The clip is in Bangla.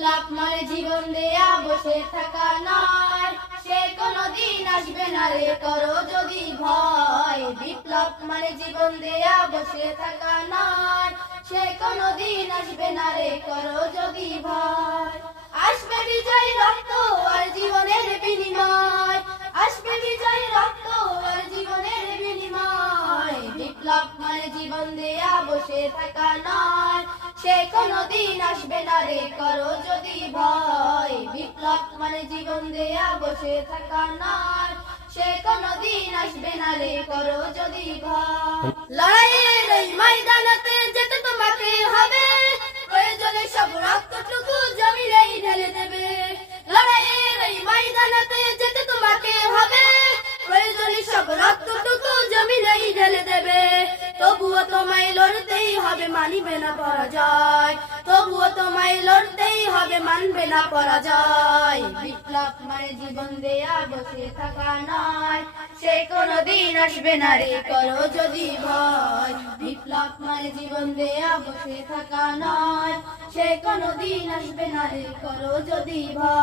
বিপ্লব মানে জীবন দেয়া বসে থাকা নয়, সে কোনদিন আসবে না রে করো যদি ভয়। বিপ্লব মানে জীবন দেয়া বসে থাকা নয়, সে কোনদিন আসবে না রে করো যদি ভয়। আসবে বিজয় রক্ত আর জীবনের বিনিময়, আসবে বিজয় রক্ত আর জীবনের বিনিময়। বিপ্লব মানে জীবন দেয়া বসে থাকা নয়, সে কোনদিন আসবে না রে করো যদি ভয়। বিপ্লব মানে জীবন দেয়া বসে থাকা নয়, সে কোনদিন আসবে না রে করো যদি ভয়। লড়াইয়ের এই ময়দানেতে যেতে তোমাকে হবে, প্রয়োজনে সব রক্তটুকু জমিনেই ঢেলে দেবে। লড়াইয়ের এই ময়দানেতে যেতে তোমাকে হবে, প্রয়োজনে সব রক্তটুকু জমিনেই ঢেলে দেবে। তবুও তোমায় লড়তেই হবে, মানিবে না পরাজয়। তবুও তোমায় লড়তেই হবে, মানবে না পরাজয়। বিপ্লব মানে জীবন দেয়া বসে থাকা নয়, সে কোনদিন আসবে না রে করো যদি ভয়। বিপ্লব মানে জীবন দেয়া বসে থাকা নয়, সে কোনদিন আসবে না রে করো যদি ভয়।